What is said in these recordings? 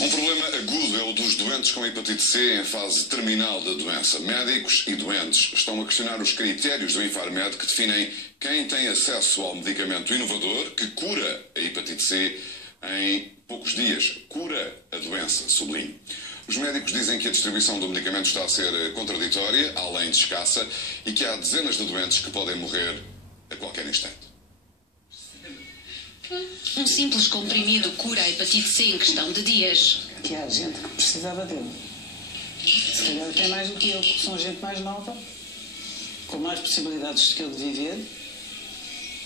Um problema agudo é o dos doentes com hepatite C em fase terminal da doença. Médicos e doentes estão a questionar os critérios do Infarmed que definem quem tem acesso ao medicamento inovador que cura a hepatite C em poucos dias. Cura a doença, sublinho. Os médicos dizem que a distribuição do medicamento está a ser contraditória, além de escassa, e que há dezenas de doentes que podem morrer a qualquer instante. Um simples comprimido cura a hepatite C em questão de dias. Que há gente que precisava dele. Se calhar até mais do que eu, porque são gente mais nova, com mais possibilidades que eu de viver.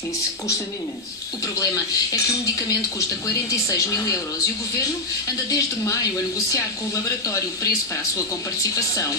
Isso custa-me imenso. O problema é que o medicamento custa 46 mil euros e o Governo anda desde maio a negociar com o laboratório o preço para a sua comparticipação.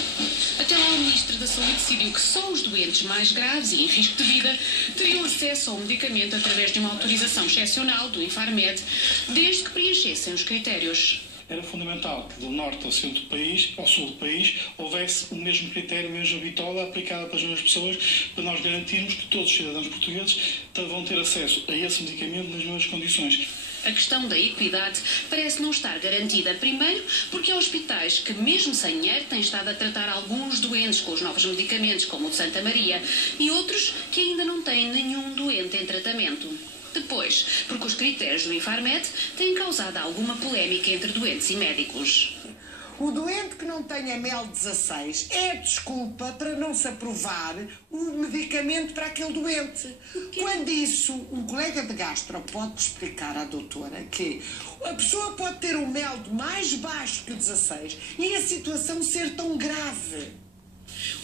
Até lá o Ministro da Saúde decidiu que só os doentes mais graves e em risco de vida teriam acesso ao medicamento através de uma autorização excepcional do Infarmed, desde que preenchessem os critérios. Era fundamental que do norte ao centro do país, ao sul do país, houvesse o mesmo critério, a mesma bitola aplicada pelas mesmas pessoas, para nós garantirmos que todos os cidadãos portugueses vão ter acesso a esse medicamento nas mesmas condições. A questão da equidade parece não estar garantida. Primeiro, porque há hospitais que, mesmo sem dinheiro, têm estado a tratar alguns doentes com os novos medicamentos, como o de Santa Maria, e outros que ainda não têm nenhum doente em tratamento. Depois, porque os critérios do Infarmed têm causado alguma polémica entre doentes e médicos. O doente que não tenha MEL16 é desculpa para não se aprovar o medicamento para aquele doente. Quando isso, um colega de gastro pode explicar à doutora que a pessoa pode ter um MEL de mais baixo que 16 e a situação ser tão grave.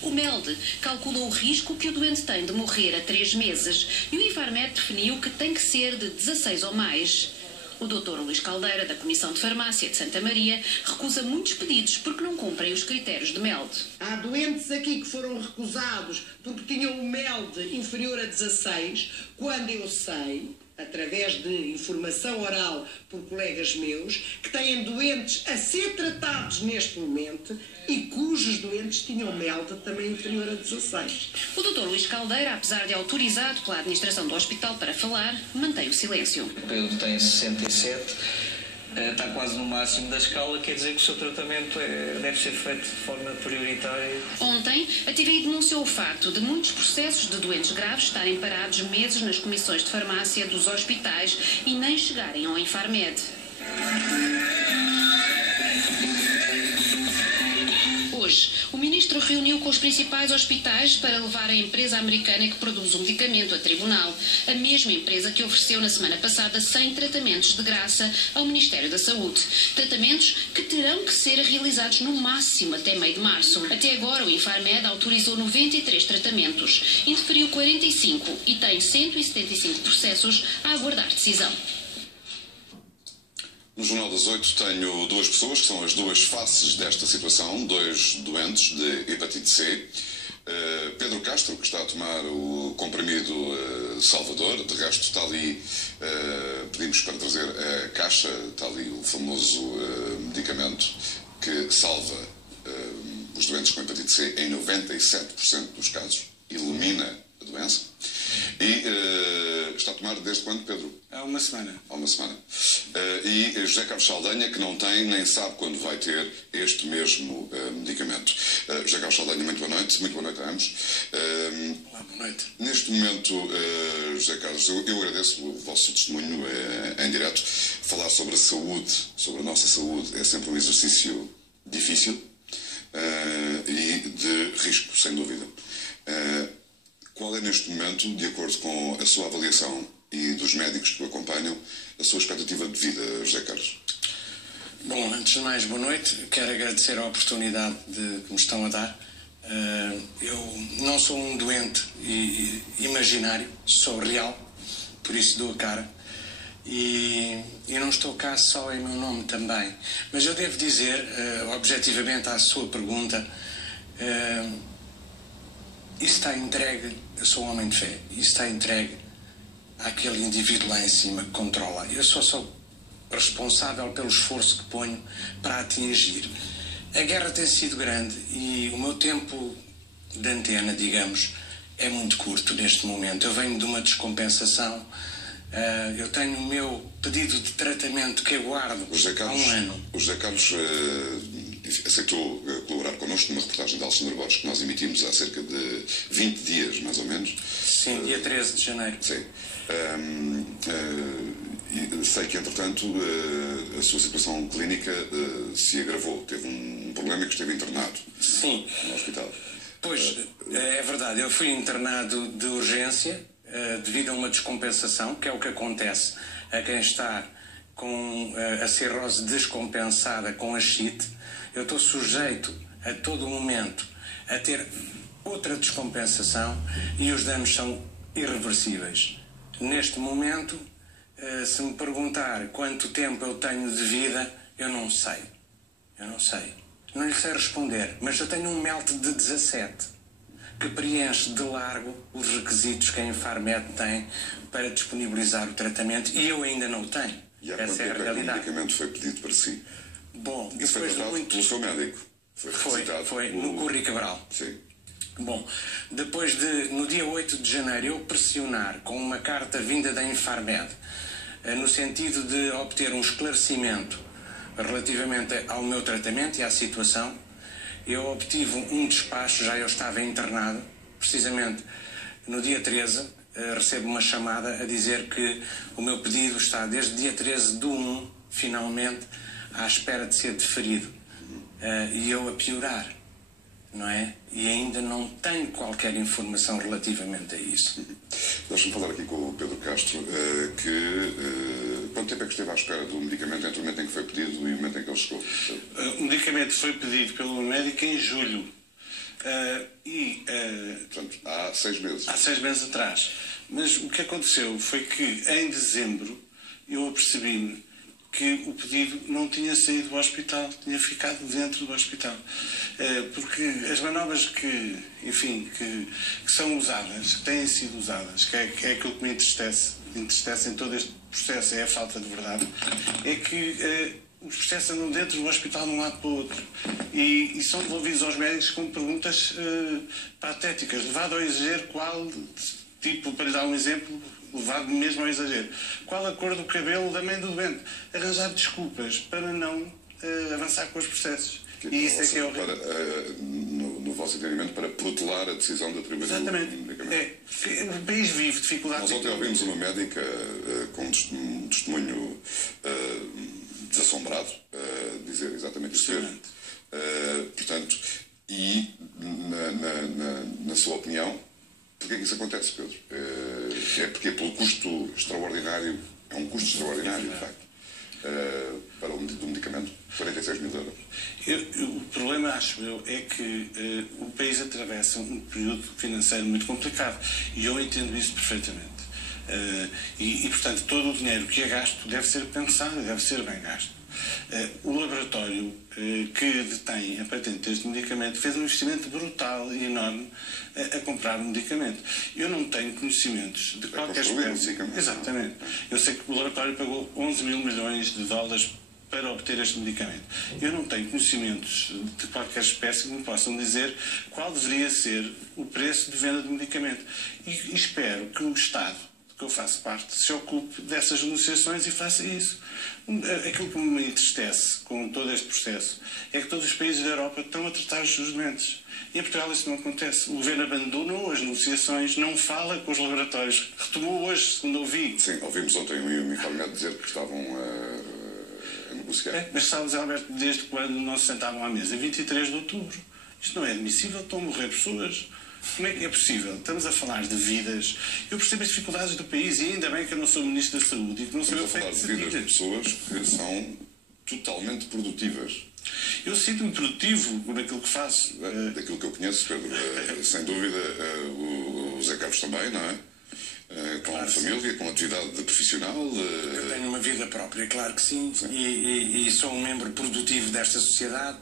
O MELD calculou o risco que o doente tem de morrer a 3 meses e o Infarmed definiu que tem que ser de 16 ou mais. O Dr. Luís Caldeira, da Comissão de Farmácia de Santa Maria, recusa muitos pedidos porque não cumprem os critérios de MELD. Há doentes aqui que foram recusados porque tinham um MELD inferior a 16, quando eu sei, através de informação oral por colegas meus, que têm doentes a ser tratados neste momento e cujos doentes tinham MELD também inferior a 16. O Dr. Luís Caldeira, apesar de autorizado pela administração do hospital para falar, mantém o silêncio. O Pedro tem 67, está quase no máximo da escala, quer dizer que o seu tratamento deve ser feito de forma prioritária. Ontem, a TVI denunciou o facto de muitos processos de doentes graves estarem parados meses nas comissões de farmácia dos hospitais e nem chegarem ao Infarmed. Hoje, o Ministro reuniu com os principais hospitais para levar a empresa americana que produz o medicamento a tribunal. A mesma empresa que ofereceu na semana passada 100 tratamentos de graça ao Ministério da Saúde. Tratamentos que terão que ser realizados no máximo até meio de março. Até agora, o Infarmed autorizou 93 tratamentos, indeferiu 45 e tem 175 processos a aguardar decisão. No Jornal das 8 tenho duas pessoas que são as duas faces desta situação, dois doentes de hepatite C. Pedro Castro, que está a tomar o comprimido Salvador, de resto está ali, pedimos para trazer a caixa, está ali o famoso medicamento que salva os doentes com hepatite C em 97% dos casos, elimina a doença. E está a tomar desde quando, Pedro? Há uma semana. Há uma semana. E José Carlos Saldanha, que não tem nem sabe quando vai ter este mesmo medicamento. José Carlos Saldanha, muito boa noite. Muito boa noite a ambos. Olá, boa noite. Neste momento, José Carlos, eu agradeço o vosso testemunho em direto. Falar sobre a saúde, sobre a nossa saúde, é sempre um exercício difícil e de risco, sem dúvida. Qual é, neste momento, de acordo com a sua avaliação e dos médicos que o acompanham, a sua expectativa de vida, José Carlos? Bom, antes de mais, boa noite. Quero agradecer a oportunidade que me estão a dar. Eu não sou um doente imaginário, sou real, por isso dou a cara. E não estou cá só em meu nome também. Mas eu devo dizer, objetivamente à sua pergunta, isso está entregue, eu sou um homem de fé, isso está entregue àquele indivíduo lá em cima que controla. Eu só sou responsável pelo esforço que ponho para atingir. A guerra tem sido grande e o meu tempo de antena, digamos, é muito curto neste momento. Eu venho de uma descompensação Eu tenho o meu pedido de tratamento que aguardo há um ano. O José Carlos aceitou colaborar connosco numa reportagem de Alexandre Borges que nós emitimos há cerca de 20 dias, mais ou menos. Sim, dia 13 de janeiro. Sim. E sei que, entretanto, a sua situação clínica se agravou. Teve um problema que esteve internado. Sim. No hospital. Pois, é verdade. Eu fui internado de urgência devido a uma descompensação, que é o que acontece a quem está com a cirrose descompensada com a ascite. Eu estou sujeito a todo momento a ter outra descompensação e os danos são irreversíveis. Neste momento, se me perguntar quanto tempo eu tenho de vida, eu não sei. Não lhe sei responder, mas eu tenho um MELT de 17 que preenche de largo os requisitos que a Infarmed tem para disponibilizar o tratamento e eu ainda não o tenho. E há quanto tempo é que o medicamento foi pedido para si? Bom, isso foi tratado pelo seu médico? Foi no Curri Cabral. Sim. Bom, depois de, no dia 8 de janeiro, eu pressionar com uma carta vinda da Infarmed, no sentido de obter um esclarecimento relativamente ao meu tratamento e à situação, eu obtive um despacho, já eu estava internado, precisamente no dia 13, recebo uma chamada a dizer que o meu pedido está desde dia 13/1, finalmente, à espera de ser deferido. E eu a piorar, não é? E ainda não tenho qualquer informação relativamente a isso. Deixa-me falar aqui com o Pedro Castro, quanto tempo é que esteve à espera do medicamento entre o momento em que foi pedido e o momento em que ele chegou? O medicamento foi pedido pelo médico em julho. Portanto, há 6 meses. Há 6 meses atrás. Mas o que aconteceu foi que, em dezembro, eu apercebi-me que o pedido não tinha saído do hospital, tinha ficado dentro do hospital. Porque as manobras que são usadas, que têm sido usadas, que é aquilo que me entristece em todo este processo, é a falta de verdade, é que os processos andam dentro do hospital de um lado para o outro e são devolvidos aos médicos com perguntas patéticas, levado ao exagero, para lhe dar um exemplo, levado mesmo ao exagero. Qual a cor do cabelo da mãe do doente? Arranjar desculpas para não avançar com os processos. E isso é que é horrível. No vosso entendimento, para protelar a decisão de atribuição do medicamento. O país vive dificuldades. Nós ontem ouvimos uma médica com um testemunho desassombrado dizer exatamente isso. Portanto, e na sua opinião, porquê que isso acontece, Pedro? É porque pelo custo extraordinário, é um custo extraordinário, de facto, para o medicamento, 46 mil euros. O problema, acho eu, é que o país atravessa um período financeiro muito complicado e eu entendo isso perfeitamente. Portanto, todo o dinheiro que é gasto deve ser pensado e deve ser bem gasto. O laboratório que detém a patente deste medicamento fez um investimento brutal e enorme a comprar o medicamento. Eu não tenho conhecimentos de qualquer espécie. Exatamente. Eu sei que o laboratório pagou 11 mil milhões de dólares para obter este medicamento. Eu não tenho conhecimentos de qualquer espécie que me possam dizer qual deveria ser o preço de venda do medicamento. E espero que o Estado, que eu faço parte, se ocupe dessas negociações e faça isso. Aquilo que me entristece com todo este processo é que todos os países da Europa estão a tratar os seus doentes. E em Portugal isso não acontece. O governo abandonou as negociações, não fala com os laboratórios. Retomou hoje, segundo ouvi. Sim, ouvimos ontem um Infarmed dizer que estavam a negociar. Mas sabe, Zé Alberto, desde quando não se sentavam à mesa? 23 de outubro. Isto não é admissível, estão a morrer pessoas. Como é que é possível? Estamos a falar de vidas. Eu percebo as dificuldades do país e ainda bem que eu não sou Ministro da Saúde e que não sou eu feito de decidir. Estamos a falar de vidas de pessoas que são totalmente produtivas. Eu sinto-me produtivo naquilo que faço. Daquilo que eu conheço, Pedro, sem dúvida, o Zé Carlos também, não é? Com a família, com a atividade profissional. Eu tenho uma vida própria, claro que sim. E sou um membro produtivo desta sociedade.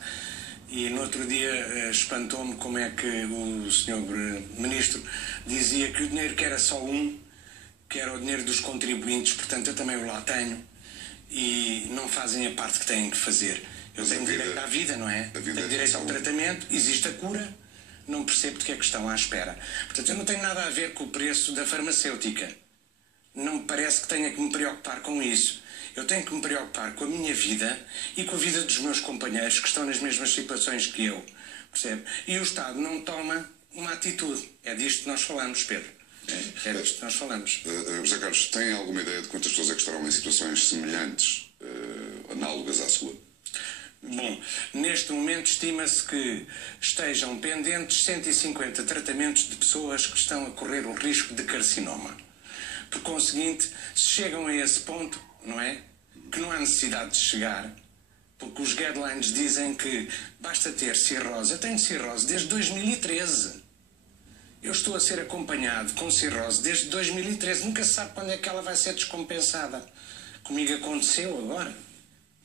E no outro dia espantou-me como é que o Sr. Ministro dizia que o dinheiro que era só que era o dinheiro dos contribuintes, portanto eu também o lá tenho, e não fazem a parte que têm que fazer. Eu tenho direito à vida, não é? Tenho direito ao tratamento, existe a cura, não percebo de que é que estão à espera. Portanto, eu não tenho nada a ver com o preço da farmacêutica. não me parece que tenha que me preocupar com isso. Eu tenho que me preocupar com a minha vida e com a vida dos meus companheiros que estão nas mesmas situações que eu, percebe? E o Estado não toma uma atitude. É disto que nós falamos, Pedro. É disto que nós falamos. José Carlos, tem alguma ideia de quantas pessoas é que estarão em situações semelhantes, análogas à sua? Bom, neste momento estima-se que estejam pendentes 150 tratamentos de pessoas que estão a correr o risco de carcinoma. Por conseguinte, se chegam a esse ponto, não é? Que não há necessidade de chegar, porque os guidelines dizem que basta ter cirrose. Eu tenho cirrose desde 2013. Eu estou a ser acompanhado com cirrose desde 2013. Nunca se sabe quando é que ela vai ser descompensada. Comigo aconteceu agora,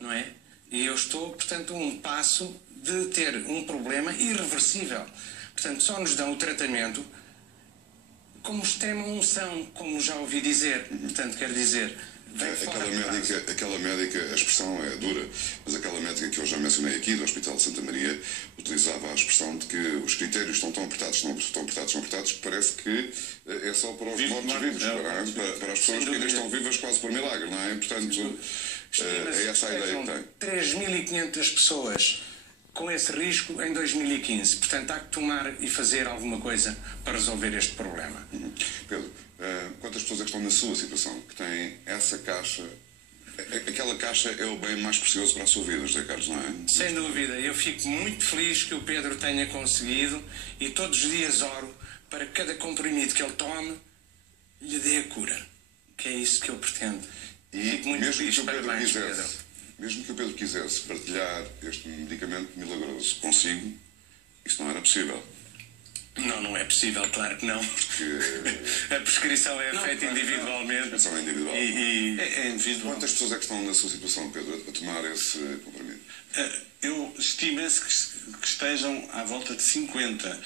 não é? E eu estou, portanto, a um passo de ter um problema irreversível. Portanto, só nos dão o tratamento como extrema unção, como já ouvi dizer. Portanto, quer dizer... Aquela médica, a expressão é dura, mas aquela médica que eu já mencionei aqui, do Hospital de Santa Maria, utilizava a expressão de que os critérios estão tão apertados, que parece que é só para os mortos-vivos, para as pessoas que ainda estão vivas quase por milagre, não é? Portanto, é essa a ideia que tem. 3.500 pessoas com esse risco em 2015. Portanto, há que tomar e fazer alguma coisa para resolver este problema. Pedro, quantas pessoas é que estão na sua situação, que têm essa caixa? Aquela caixa é o bem mais precioso para a sua vida, José Carlos, não é? Sem dúvida. Eu fico muito feliz que o Pedro tenha conseguido e todos os dias oro para que cada comprimido que ele tome lhe dê a cura. Que é isso que eu pretendo. E fico muito feliz. Parabéns, Pedro. Mesmo que o Pedro quisesse partilhar este medicamento milagroso consigo, isso não era possível. Não é possível, claro que não. Porque a prescrição é feita individualmente. A prescrição é individual. É individual. Quantas pessoas é que estão na sua situação, Pedro, a tomar esse comprimido? Eu estimo-se que estejam à volta de 50.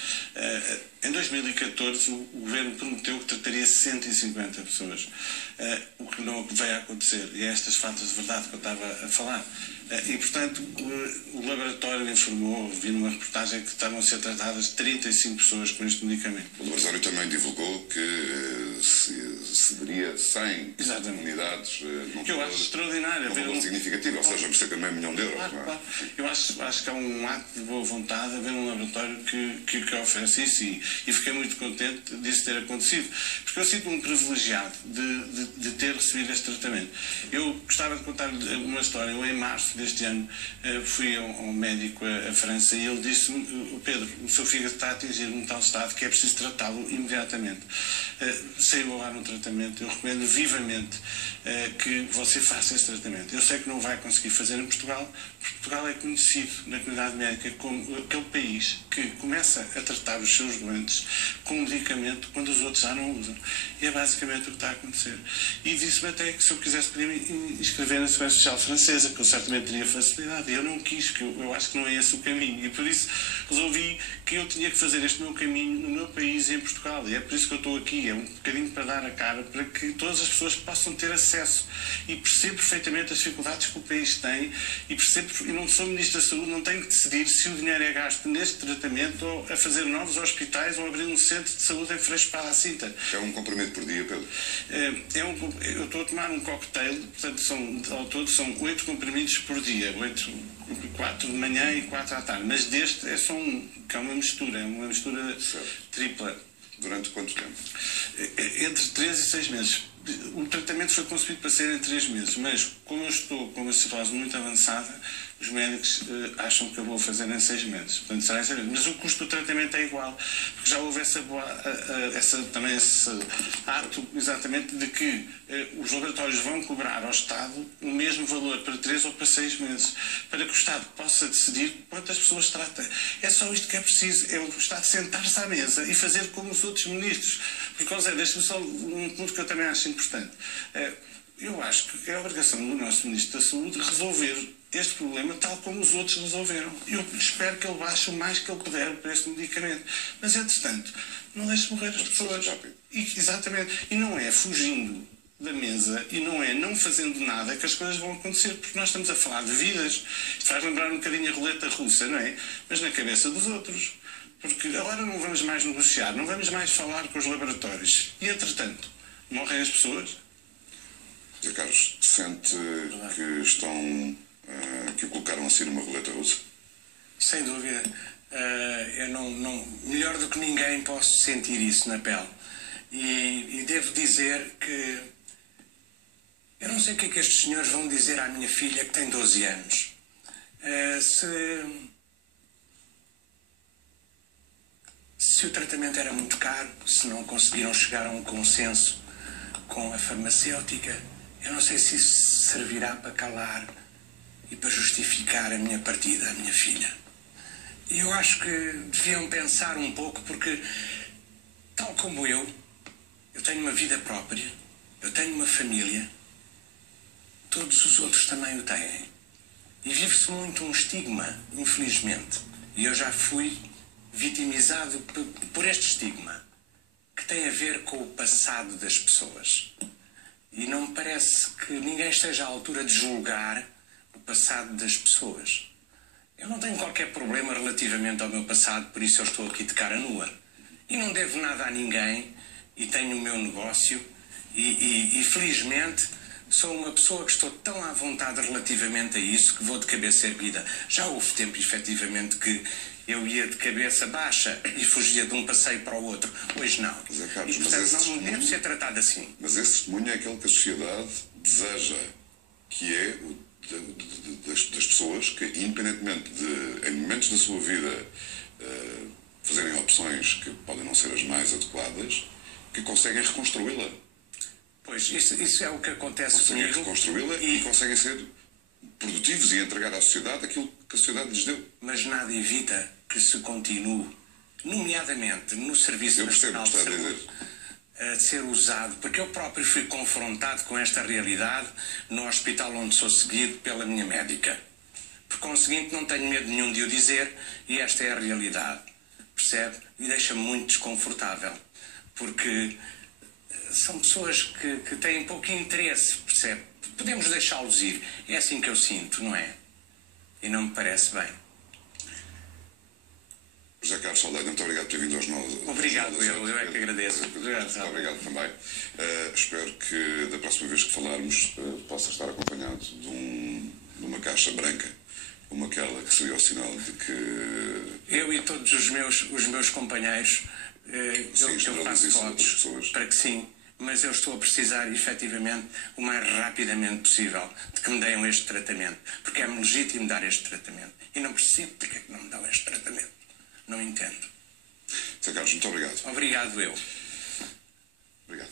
Em 2014, o governo prometeu que trataria 150 pessoas. O que não veio a acontecer. E é estas faltas de verdade que eu estava a falar. E, portanto, o laboratório informou, vi numa reportagem que estavam a ser tratadas 35 pessoas com este medicamento. O laboratório também divulgou que se daria 100 unidades. Eu acho extraordinário. Um valor significativo, ou seja, por cerca de €500 mil. Claro. Eu acho que é um ato de boa vontade haver um laboratório que oferece isso e fiquei muito contente disso ter acontecido. Porque eu sinto-me privilegiado de ter recebido este tratamento. Eu gostava de contar uma história. Eu, em março deste ano, fui a um médico à França e ele disse-me: Pedro, o seu fígado está a atingir um tal estado que é preciso tratá-lo imediatamente. Saiu agora um tratamento. Eu recomendo vivamente que você faça esse tratamento. Eu sei que não vai conseguir fazer em Portugal. Portugal é conhecido na comunidade médica como aquele país que começa a tratar os seus doentes com medicamento quando os outros já não usam. E é basicamente o que está a acontecer. E disse-me até que se eu quisesse podia me inscrever na Segurança Social Francesa, que eu certamente teria facilidade. E eu não quis, que eu acho que não é esse o caminho. E por isso resolvi que eu tinha que fazer este meu caminho no meu país, em Portugal. E é por isso que eu estou aqui. É um bocadinho para dar a cara, para que todas as pessoas possam ter acesso. E percebo perfeitamente as dificuldades que o país tem e não sou Ministro da Saúde, não tenho que decidir se o dinheiro é gasto neste tratamento ou a fazer novos hospitais ou abrir um centro de saúde em Freixo para a Cinta. É um comprimido por dia, Pedro? Eu estou a tomar um cocktail, portanto, ao todo são 8 comprimidos por dia, 4 de manhã e 4 à tarde, mas deste é só um, que é uma mistura tripla. Durante quanto tempo? Entre 3 e 6 meses. O tratamento foi concebido para ser em 3 meses, mas como eu estou com uma cirrose muito avançada, os médicos acham que eu vou fazer em 6 meses. Portanto, será em 6 meses. Mas o custo do tratamento é igual, porque já houve esse ato exatamente de que os laboratórios vão cobrar ao Estado o mesmo valor para 3 ou para 6 meses, para que o Estado possa decidir quantas pessoas trata. É só isto que é preciso, é o Estado sentar-se à mesa e fazer como os outros ministros. Porque, José, deixe-me só um ponto que eu também acho importante. Eu acho que é a obrigação do nosso Ministro da Saúde resolver este problema tal como os outros resolveram. Eu espero que ele baixe o mais que ele puder para este medicamento. Mas, entretanto, não deixe morrer as pessoas. Exatamente. E não é fugindo da mesa e não é não fazendo nada que as coisas vão acontecer, porque nós estamos a falar de vidas. Isto faz lembrar um bocadinho a roleta russa, não é? Mas na cabeça dos outros. Porque agora não vamos mais negociar, não vamos mais falar com os laboratórios. E, entretanto, morrem as pessoas Zé Carlos, sente que estão, que o colocaram assim numa roleta russa? Sem dúvida. Eu melhor do que ninguém posso sentir isso na pele. E devo dizer que eu não sei o que é que estes senhores vão dizer à minha filha que tem 12 anos. Se o tratamento era muito caro, se não conseguiram chegar a um consenso com a farmacêutica, eu não sei se isso servirá para calar e para justificar a minha partida, a minha filha. E eu acho que deviam pensar um pouco, porque, tal como eu tenho uma vida própria, eu tenho uma família, todos os outros também o têm. E vive-se muito um estigma, infelizmente. E eu já fui vitimizado por este estigma, que tem a ver com o passado das pessoas. E não me parece que ninguém esteja à altura de julgar o passado das pessoas. Eu não tenho qualquer problema relativamente ao meu passado, por isso eu estou aqui de cara nua. E não devo nada a ninguém, e tenho o meu negócio, e felizmente sou uma pessoa que estou tão à vontade relativamente a isso que vou de cabeça erguida. Já houve tempo, efetivamente, que eu ia de cabeça baixa e fugia de um passeio para o outro. Hoje não. Zé Carlos, e, portanto, não deve ser tratado assim. Mas esse testemunho é aquele que a sociedade deseja, que é o das pessoas que, independentemente de, em momentos da sua vida, fazerem opções que podem não ser as mais adequadas, que conseguem reconstruí-la. Pois, isso é o que acontece conseguem comigo. Reconstruí-la e conseguem ser produtivos e entregar à sociedade aquilo que a sociedade lhes deu. Mas nada evita que se continue, nomeadamente no Serviço Nacional de Saúde, a ser usado, porque eu próprio fui confrontado com esta realidade no hospital onde sou seguido pela minha médica. Por conseguinte, não tenho medo nenhum de o dizer, e esta é a realidade, percebe? E deixa-me muito desconfortável, porque são pessoas que têm pouco interesse, percebe? Podemos deixá-los ir, é assim que eu sinto, não é? E não me parece bem. José Carlos Saldanha, muito obrigado por ter vindo aos nossos. Obrigado, eu é que agradeço. Muito obrigado também. Espero que da próxima vez que falarmos possa estar acompanhado de uma caixa branca, como aquela que seria o sinal de que... Eu e todos os meus companheiros, eu faço votos para que sim, mas eu estou a precisar, efetivamente, o mais rapidamente possível de que me deem este tratamento, porque é-me legítimo dar este tratamento. E não percebo porque é que não me dão este tratamento. Não entendo. Zé Carlos, muito obrigado. Obrigado, eu. Obrigado.